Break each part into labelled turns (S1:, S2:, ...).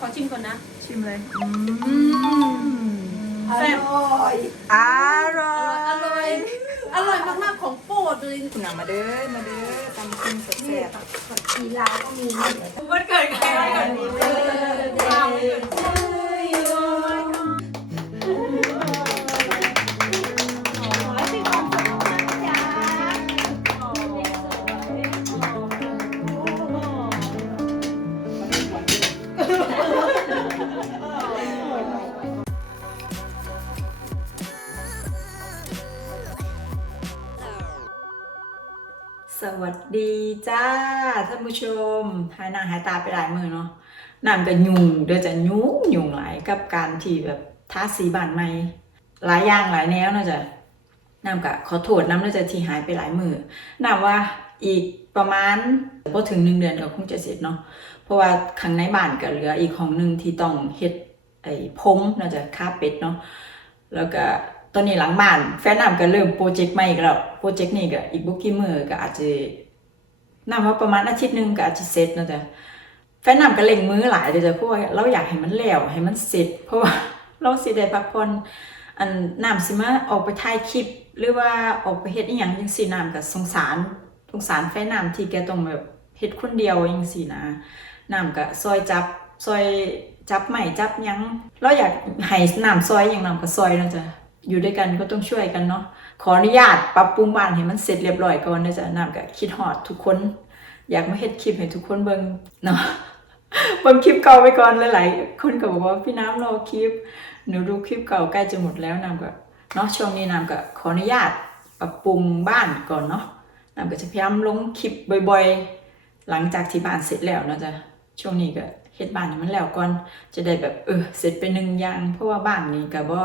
S1: ขอชิมก่อนนะ
S2: ชิมเลย
S3: อร่อย
S2: อร่อ
S1: อร่อย
S2: ย
S1: อร่อยมากๆของโปรดเลย
S2: คุณมาเด้อ มาเด้อตำกินสดแซ่บ
S3: ผักชีลาวก็มีนะเดี๋ยวจะ
S2: วันเกิดใครวันเกิดนี้ วัสดีจ้าท่านผู้ชม หายหน้าหายตาไปหลายมือเนาะน้ำก็ยุ่งเดี๋ยวจะยุ่งยุ่งหลายกับการที่แบบทาสีบานใหม่หลายอย่างหลายแนวเนาะจ้ะน้ำก็ขอโทษน้ำน่าจะที่หายไปหลายมือน้ำว่าอีกประมาณพอถึงหนึ่งเดือนก็คงจะเสร็จเนาะเพราะว่าข้างในบ้านก็เหลืออีกของหนึ่งที่ต้องเฮ็ดไอ้พรมน่าจะคาเป็ดเนาะแล้วก็ ตอนนี้หลังบ้าน แฟนน้ำก็เริ่มโปรเจกต์ใหม่อีกแล้วโปรเจกต์นี้ก็อีกบุกกี่มือก็อาจจะน้ำว่าประมาณอาทิตย์หนึงก็อาจจะเสร็จนะจ๊ะแฟนน้ำก็เล็งมือหลายเลยจ้ะเพราะว่าเราอยากให้มันแล้วให้มันเสร็จ เพราะว่าเราสิได้พักผ่อนอันน้ำสิมาออกไปถ่ายคลิป หรือว่าออกไปเฮ็ดอีหยังจังซี่น้ำก็สงสารสงสารแฟนน้ำที่แกต้องแบบเฮ็ดคนเดียวจังซี่นะน้ำก็ซอยจับซอยจับใหม่จับยังเราอยากให้น้ำซอยหยังน้ำก็ซอยเนาะจ๊ะ อยู่ด้วยกันก็ต้องช่วยกันเนาะขออนุญาตปรับปรุงบ้านให้มันเสร็จเรียบร้อยก่อนนะจ๊ะน้ำก็คิดฮอดทุกคน อยากมาเฮ็ดคลิปให้ทุกคนเบิ่งเนาะเบิ่งคลิปเก่าไปก่อนหลายๆคนก็บอกว่าพี่น้ำรอคลิป หนูดูคลิปเก่าใกล้จะหมดแล้วน้ำก็เนาะช่วงนี้น้ำก็ขออนุญาตปรับปรุงบ้านก่อนเนาะน้ำก็จะพยายามลงคลิปบ่อยๆ หลังจากที่บ้านเสร็จแล้วเนาะจ๊ะช่วงนี้ก็เฮ็ดบ้านให้มันแล้วก่อนจะได้แบบเออเสร็จไปหนึ่งอย่างเพราะว่าบ้านนี้ก็บ่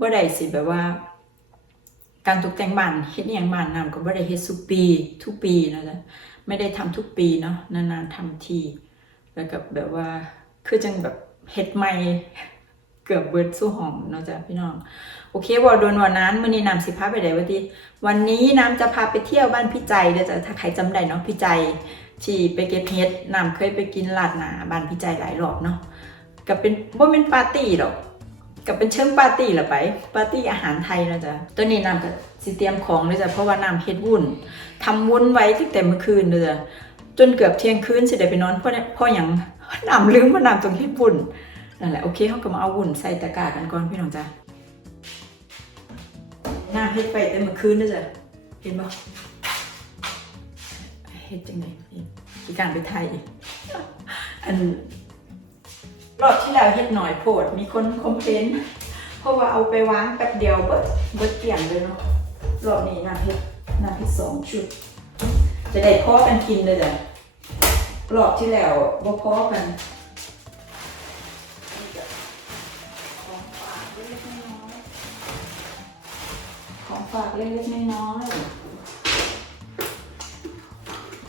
S2: บ่ได้สิแบบว่า การตกแต่งบ้านเฮ็ดอย่างบ้านน้ำก็บ่ได้เฮ็ดทุกปี ทุกปีนะจ๊ะไม่ได้ทำทุกปีเนาะนานๆทำที แล้วก็แบบว่าคือจังแบบเฮ็ดใหม่เกือบเบิดสู้ห้องเนาะจ๊ะพี่น้อง โอเคบ่โดนวันนั้นมื้อนี้น้ำสิพาไปได้ว่าติวันนี้น้ำจะพาไปเที่ยวบ้านพี่ใจเด้อจ้ะถ้าใครจำได้เนาะพี่ใจที่ไปเก็บเฮ็ดน้ำเคยไปกินลาดหนาบ้านพี่ใจหลายรอบเนาะก็เป็นบ่เป็นปาร์ตี้ดอก กับเป็นเชิงปาร์ตี้ละไป ปาร์ตี้อาหารไทยนะจ๊ะตัวนี้น้ำก็สิเตรียมของเลยจ้ะเพราะว่าน้ำเฮ็ดวุ่นทำวุ้นไว้ตั้งแต่เมื่อคืนเลยจ้ะจนเกือบเที่ยงคืนสิได้ไปนอนเพราะเนี่ยพราะอย่างน้ำลืมว่าน้ำตรงเฮ็ดวุ่นนั่นแหละโอเคเขาก็มาเอาวุ่นใส่ตะกร้ากันก่อนพี่น้องจ้ะน้ำเฮ็ดไปแต่เมื่อคืนเลยจ้ะเห็นบ่เฮ็ดจังไงอีกการไปไทยอัน รอบที่แล้วเฮ็ดหน่อยโพดมีคนคอมเพลนเพราะว่าเอาไปวางแป๊บเดียวเบิดเบิดเกลี่ยงเลยเนาะรอบนี้น้ำเฮ็ดน้ำเฮ็ดสองชุด จะได้พอกันกินเลยจ้ะรอบที่แล้วบ่พอกันของฝากเล็กๆน้อยๆของฝากเล็กๆน้อยๆ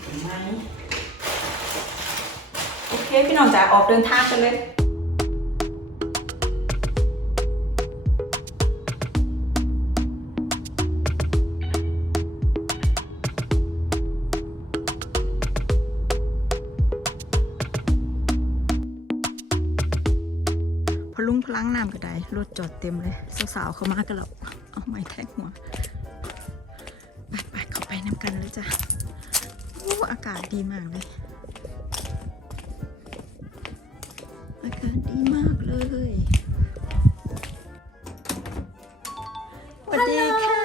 S2: เห็นไหมโอเค พี่น้องจ๋าออกเดินทางกันเลย ลุงพลังน้ำก็ได้รถจอดเต็มเลย สาวๆ เข้ามากันแล้วเอาไม้แทงหัวไปไปๆเข้าไปน้ำกันเลยจ้ะโอ้อากาศดีมากเลย อากาศดีมากเลยสวัสดีค่ะ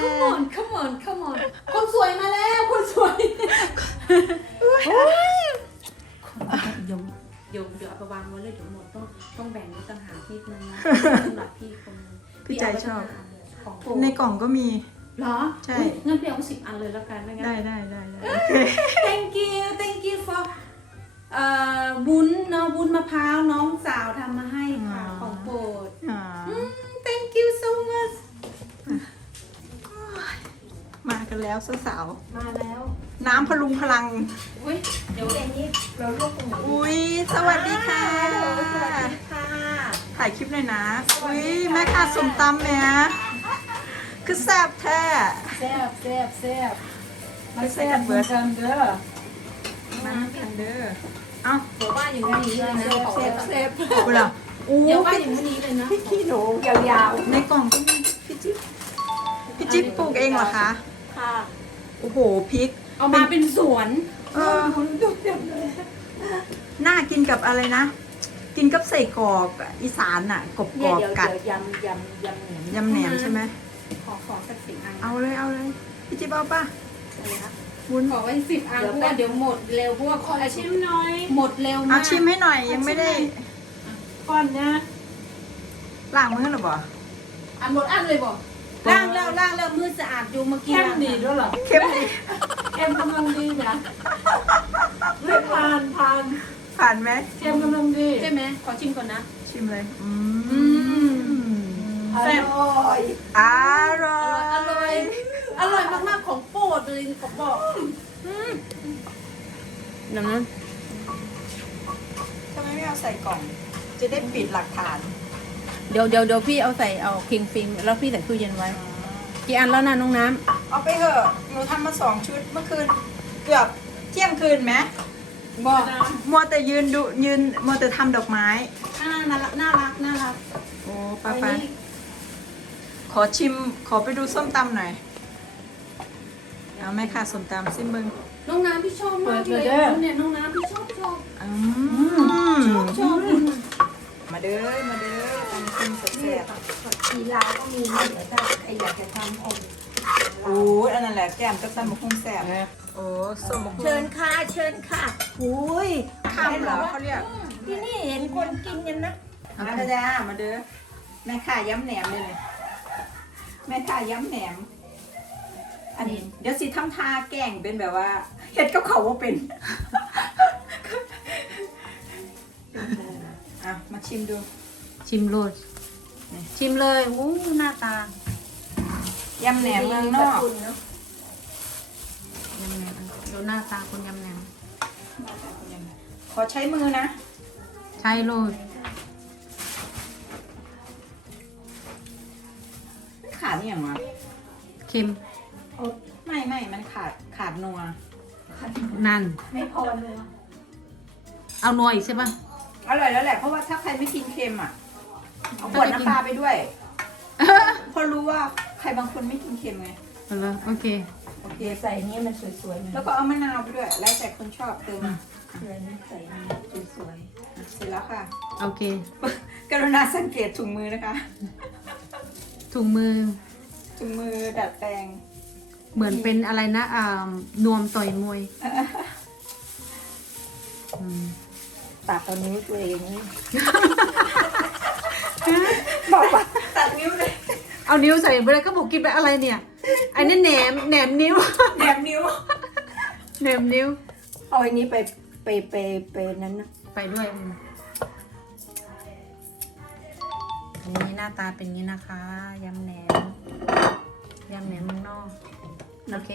S1: Come on come on come on คนสวยมาแล้ว คนสวยเดี๋ยว เดี๋ยวเดี๋ยวเอาไปวางไว้เลยเดี๋ยวหมดต้องต้องแบ่งไว้ต่างหากนิดนึงนะสำหรับพี่คนนึง
S2: พี่ใจชอบ
S1: ของโปร
S2: ในกล่องก็มี
S1: เหรอ
S2: ใช่
S1: อุ๊ยงั้นพี่เอาสิบอันเลยแล้วกันนะงั้น
S2: ได้ได้ได้ได้
S1: thank you thank you for เอ่อวุ้นเนาะวุ้นมะพร้าวน้องสาวทำมาให้ค่ะ
S2: อ๋อ
S1: ของโปรด
S2: อ่า
S1: thank you so much
S2: มากันแล้วสาว
S1: มาแล้ว
S2: ๆ น้ำพลุงพลัง
S1: อุ้ยเดี๋ยว
S3: เดี๋ยวนี้เราลวกตรงไหน
S2: อุ้ยสวัสดีค่ะ
S3: สวัสดีค่ะ
S2: ถ่ายคลิปหน่อยนะ อุ้ยแม่ค้าสมตำเนี่ยคือแซ่บแท้
S3: แซ่บแซ่บแซ่บ
S2: มาแซ่บเบิร์ด
S3: กันเด้อ
S2: มากันเด้อเอ้า
S1: เดี๋ยวว่าอย่างนี้เลยนะ
S3: เซฟเซฟ
S2: เวลาอู้
S1: เดี๋ยวว่าอย่างนี้เลยนะ
S3: พี่ขี้หนูยาว
S2: ในกล่องก็มีพี่จิ๊บพี่จิ๊บปลูกเองเหรอคะ
S3: ๆค่ะ
S2: โอ้โหพริก
S1: เอามาเป็นสวน
S2: เออ
S3: คุณดูเต็มเลย
S2: น่ากินกับอะไรนะ กินกับใส่กรอกอีสานน่ะกรอบก
S3: เนี่
S2: ร
S3: ย
S2: อบ
S3: เดี๋ยว
S2: กัด
S3: เดี๋ยวยำยำยำเหนียวยำ
S2: แหนมใช่ไหม
S1: ขอขอสักสิบอัน
S2: เอาเลยเอาเลยพี่จิ๊บเอาป่ะ
S3: อะไรคะ
S2: วุ้น
S1: ขอไว้สิบอันเพราะว่าเดี๋ยวหมดเร็วเพราะว่าขอชิมหน่อย หมดเร็ว
S2: เอา
S1: มาก
S2: ชิมให้หน่อยยังไม่ได้
S3: ก่อนนะ
S2: ล้างมือหรอบ่
S1: อันหมดอันเลยบอกล้างแล้วล้างแล้วมือสะอาดอยู่เมื่อกี้
S3: เข้ม
S1: ล้าง
S3: ดีด้วยเหรอ
S2: เข้มดี
S3: เข้มกำลังดีนะไม่ผ่านผ่าน
S2: ผ่านไหม
S3: เข้มกำลังดี
S1: ใช่ไหมขอชิมก่อนนะ
S2: ชิมเลยอื
S1: อื
S2: ม
S3: อร่อย
S2: อร่อย
S1: อร่อยอร่อยมากๆของโปรดเลยขอบอกน้ำนั้น
S2: ทำไมไม่เอาใส่กล่อง จะได้ปิดหลักฐาน
S1: เดี๋ยวเดี๋ยวเดี๋ยวพี่เอาใส่เอาคิงฟิล์มแล้วพี่ใส่ตู้เย็นไว้กี่อันแล้วนะน้องน้
S2: เอาไปเถอะหนูทำมาสองชุดเมื่อคืน เกือบเที่ยงคืนไหมำ
S1: บอก
S2: มัวแต่ยืนดูยืนมัวแต่ทำดอกไม้
S1: น่ารักน่ารักน่ารัก
S2: โอ้ไปไปขอชิมขอไปดูส้มตำหน่อยเอาไหมค่ะส้มตำซิมเบิง
S1: น้องน้ำพี่ชอบมากเลยเนี่ยน้องน้ำพี่ชอบชอบ
S2: อื
S1: ชอบชอบกิน
S2: มาเด้อมาเด้อทำซิมแซ่
S3: นี่
S2: บ
S3: ผักชีลาวก็มีนะเดี๋ยวถ้าใครอยากจะทำอม
S2: ๆ โอ้ยอันนั้นแหละแก้มกับตำบักหุ่งแซ่บโอ้ส้มบักหุ่
S3: เชิ
S2: ง
S3: ญค่ะ เชิญค่ะหุย
S2: ข้ามเหรอเขาเรียก
S3: ที่นี่เห็นคนกินกันนะ
S2: มาเด้อจ้ามาเด้อแม่ข่าย้ำแหนมเลยเลย แม่ข่าย้ำแหนม อันนี้เดี๋ยวสิทำทาแกล้งเป็นแบบว่าเห็ดกับเขาว่าเป็นอะมาชิมดู
S1: ชิมโรดชิมเลยอู้หน้าตา ยำ
S2: แหนมเมืองนอก
S3: คุณเนาะ
S1: ยำแหนมดูหน้าตาคนยำแหนม
S2: ขอใช้มือนะ
S1: ใช่โรด
S2: ขาดนี่อย่างวะ
S1: เค็ม
S2: ไม่ไม่มันขาดขาดนัว
S1: นั่น
S3: ไม่พอเลย
S1: เอานัวอีกใช่ป่ะ
S2: อร่อยแล้วแหละ เพราะว่าถ้าใครไม่กินเค็มอะ เอาขวดน้ำปลาไปด้วยเพราะรู้ว่า ใครบางคนไม่กินเค็มไง
S1: เอาเลยโอเค
S2: โอเค
S3: เดี๋ยวใส่นี้มันสวยๆนะ
S2: แล้วก็เอามะนาวไปด้วย แล้วแต่คนชอบเติมมา
S3: เดี๋ยวนี้ใส่นี้สวย
S2: เสร็จแล้วค่ะ
S1: โอเค
S2: กรุณาสังเกตถุงมือนะคะ
S1: ถุงมือ
S2: ถุงมือดัดแปลง
S1: เหมือนเป็นอะไรนะอ่านวมต่อยมวยอืม
S3: ๆตัดเอานิ้วตัวเองนี่
S2: บอกว่าตัดนิ้วเลย
S1: เอานิ้วใส่ไปเลยก็บอกกินไปอะไรเนี่ย อันนี้แหนมแหนมนิ้ว
S2: แหนมนิ้ว
S1: แหนมนิ้ว
S3: เอาอันนี้ไปไปไปไปนั้นนะ
S1: ไปด้วยอืมอันนี้หน้าตาเป็นอย่างนี้นะคะยำแหนมยำแหนมเมืองนอกโอเค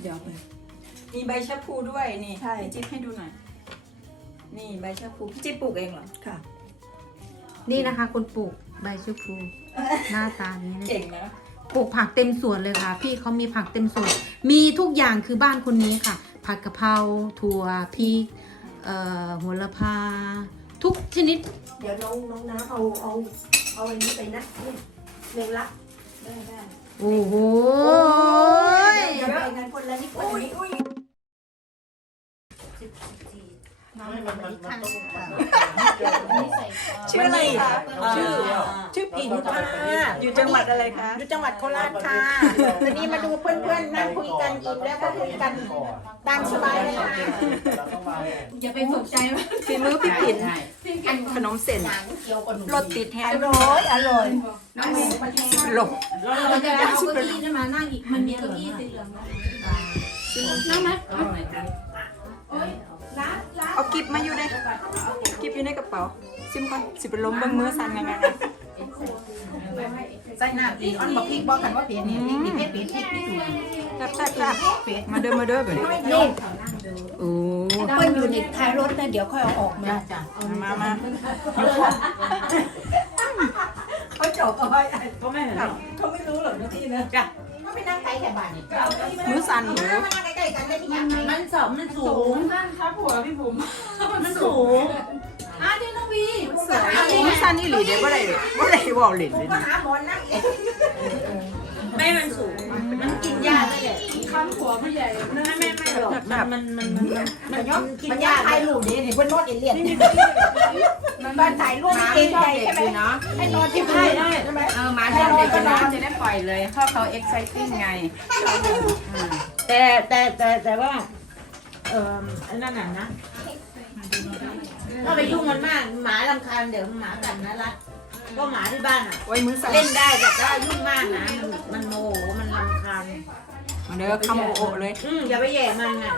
S2: เดี๋ยวไป มีใบชะพูด้วยนี่พี่จิ๊บให้ดูหน่อย นี่ใบชะพูพี่จิ๊บปลูกเองเหรอ
S3: ค่ะ
S1: นี่นะคะคนปลูก ใบชูพูหน้าตาอย่างนี้
S2: เก่งนะ
S1: ปลูกผักเต็มสวนเลยค่ะ พี่เขามีผักเต็มสวน มีทุกอย่างคือบ้านคนนี้ค่ะ ผักกะเพราถั่วพริกเอ่อโหระพา ทุกชนิด
S3: เดี๋ยวน้องน้องน้ำเอาเอาเอาอันนี้ไปนะนี่เร็วละ
S2: ได้ได้
S1: โอ้โห
S3: อย่าไปกันคนละนิดคนละนิด
S2: ชื่ออะไรคะ
S3: ชื่อ ชื่อผินค่ะ
S2: อยู่จังหวัดอะไรคะ
S3: อยู่จังหวัดโคราชค่ะตอนนี้มาดูเพื่อนๆนั่งคุยกันอิ่มแล้วก็คุยกันตามสบายเลยค่ะ
S1: อย่าไปสนใจว่า
S2: ฝีมือพี่ปิ่นขนมเส้นรสติดแฮ
S3: อ
S2: ม
S3: ร่อยอร่อย
S2: หลบ
S1: เราจะเอาเก้าอี้นั่นมานั่งอีกมันมีเก้าอี้สีเหลืองนั่งไหม
S2: เอากิบมาอยู่ได้กิบอยู่ในกระเป๋า ซิมก่อนสิเป็นลมเบิ้งมือสั่นยังไงนะ
S4: ใส่หน้าปีออนบอกพี่บอกกันว่าเปียนี่พี่พี่เพชรปีเพชรพี่ถูก
S2: แซ่บแซ่บแซ่บมาเด้อมาเด้อเบิ่ง
S3: นี่
S2: โอ้
S3: เปิ้ลอยู่ในท้ายรถนะเดี๋ยวค่อยเอาออกมา
S4: จ้าจ้า
S2: มามา
S4: เขาจบเอาไว้เขาไม่เห็นเขาไม่รู้หรอกนะพี่นะจ้า
S3: ก็ไปนั่งใกล้แถวบ้านนี่
S4: มือสั่นหรือ
S3: มานั่งใกล้ๆกันได้ที่ยังไง
S1: มันสอบมันสูง
S5: นั่นครับผัวพี่บุ๋ม
S1: มันสูง
S5: อะนี่น้องวี
S4: มือสั่นนี่หลีเด้บ่ได้บ่ได้เว้าเล่น
S3: ผม
S4: เลย
S3: ก็
S4: นะ
S3: หาหมอนนั่งเอง
S1: ไม่มันสูง มันกินยาเลยแหละ
S5: คำผัวผู้ใหญ่นั่น
S1: ไม่ไม่หรอกมันมันมันมันมัน
S3: มันย่อมมันย่อมถ่ายรูปดิเห็นเพิ่นโน้ตเอเลียน นบ้านถ่ายรูปเก่งใจใช่ไหม
S4: เนาะ
S3: ให้นอนที่พื้นใช่ไหม
S4: เออหมาชอบเด็กจะนอนจะได้ปล่อยเลยเพราะเขา exciting ไง
S3: แต่แต่แต่แต่ว่า เอ่ออันนั้นน่ะนะถ้าไปยุ่งมันมากหมาลำคาญเดี๋ยวหมากัดนะรัดก็หมาที่บ้านอะเล่นได้แต่ถ้ายุ่งมากนะมันมันโมโหมันลำคาญ
S4: มาเด้อคำโอโอเลย
S3: อืมอย่าไปแย่มันอะ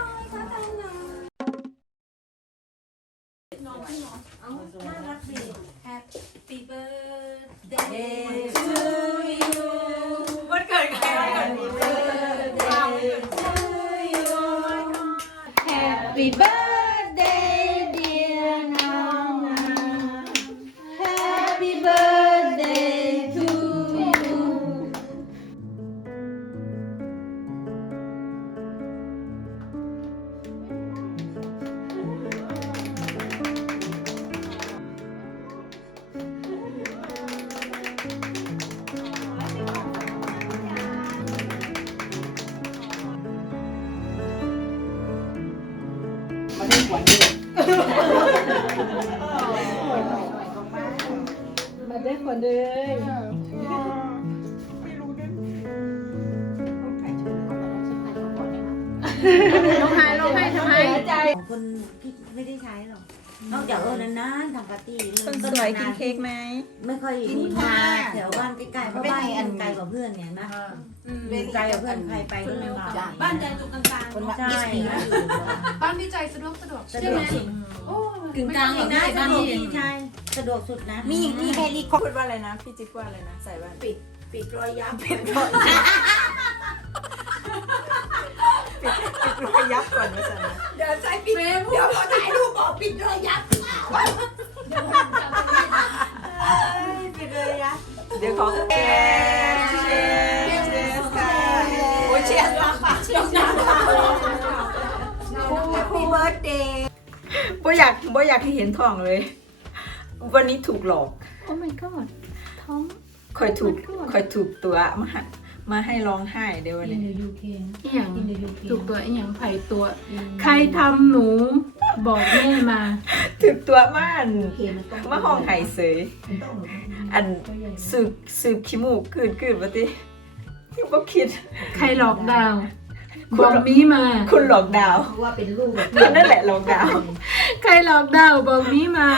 S5: ลงหายลงให้ทำไม
S6: ของคนพี่ไม่ได้ใช้หรอก นอกจากเออนานๆทำปาร์ตี้
S4: คนสวยกินเค้กไหม
S6: ไม่ค่อยมีมาแถวบ้านใกล้ๆเพราะบ้านอันไกลกว่าเพื่อนเนี่ยนะไกลกว่าเพื่อนใครไปก็ไม่มา
S5: บ้านใจจุกกลาง
S3: คนละ
S6: ใช่
S5: ๆบ้านพี่ใจสะดวกสะดวก
S6: สะ
S5: ใช่
S6: ด
S5: ไห
S6: ว
S5: ม
S6: กสุด
S5: โอ้
S1: กึ่งกลาง
S6: จริงนะสะดวกพี่ชายสะดวกสุดนะ
S3: มีมีเฮลิคอปเตอร์
S4: พูดว่าอะไรนะพี่จิ๊บว่าอะไรนะใส่แว่น
S3: ปิดรอยยับ
S4: ปิดรอยยับก่อนว่าสั่นนะ
S3: เดี๋ยวใส่ปิด เดี๋ยวพอถ่ายรูปบอกปิดรอยยับ
S6: ปิดเลยนะ
S4: เดี๋ยวขอแกเชสเชสค่ะโอ้ยเชียร์รักปะเชียร์รัก
S3: แฮปปี้เบิร์ดเดย์
S2: บ่อยากบ่อยากให้เห็นทองเลย วันนี้ถูกหลอก
S5: โอ้ my god ท้อง
S2: คอยถูก คอยถูกตัวมาให้ มาให้ร้องไห้เดี๋ยววัน
S1: in
S2: นี้
S1: the UK
S5: อีหยัง
S1: in the UK
S5: ถูกตัวอีหยังไผ่ตัว ใครทำหนูบอกแม่มา
S2: ถูกตัวม่าน
S3: เคมันต้อง
S2: มาห้องไห้เสย อัน สืบสืบขี้มูกคืนคืนมาติคือบ่คิด
S5: ใครหลอกดาวน์
S2: คุ
S5: บ
S2: ณ
S5: อกมีมา
S2: คุณหลอกดาว
S3: เพราะว่าเป็นรูปแบบ
S2: ก็นั่นแหละหลอกดาว
S5: ใครหลอกดาวน์บอกมีมา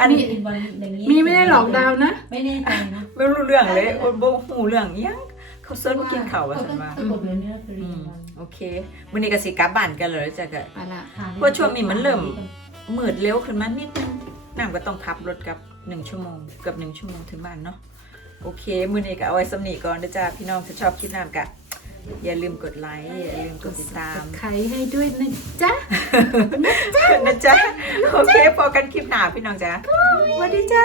S1: อันนี้อย่างนี้
S5: มีไม่ได้หลอกดาวน์นะ
S1: ไม่แน่ใจนะ
S2: ไม่รู้เรื่องเลยโอ้บ่ฮู้เรื่องอิหยัง เขาเซิร์ชบ่กินข้าวว่าซั่นว่า
S1: สะกดเลยเนี่ยฟรี
S2: อืมโอเคมื้อนี้ก็สิกลับบ้านกันเลยจ้ะก็
S5: ไปละ
S2: เพราะช่วงนี้มันเริ่มมืดเร็วขึ้นมานิดนึงน้ำก็ต้องขับรถกับหนึ่งชั่วโมงเกือบหนึ่งชั่วโมงถึงบ้านเนาะโอเค มื้อนี้ก็เอาไว้สำนีก่อนนะจ้าพี่น้องถ้าชอบคลิปน้ำกะอย่าลืมกดไลค์อย่าลืมกดติดตาม
S5: ใครให้ด้วยนะจ๊ะ
S2: นะจ๊ะโอเคพอกันคลิปหน้าพี่น้องจ้าสวัสดีจ้า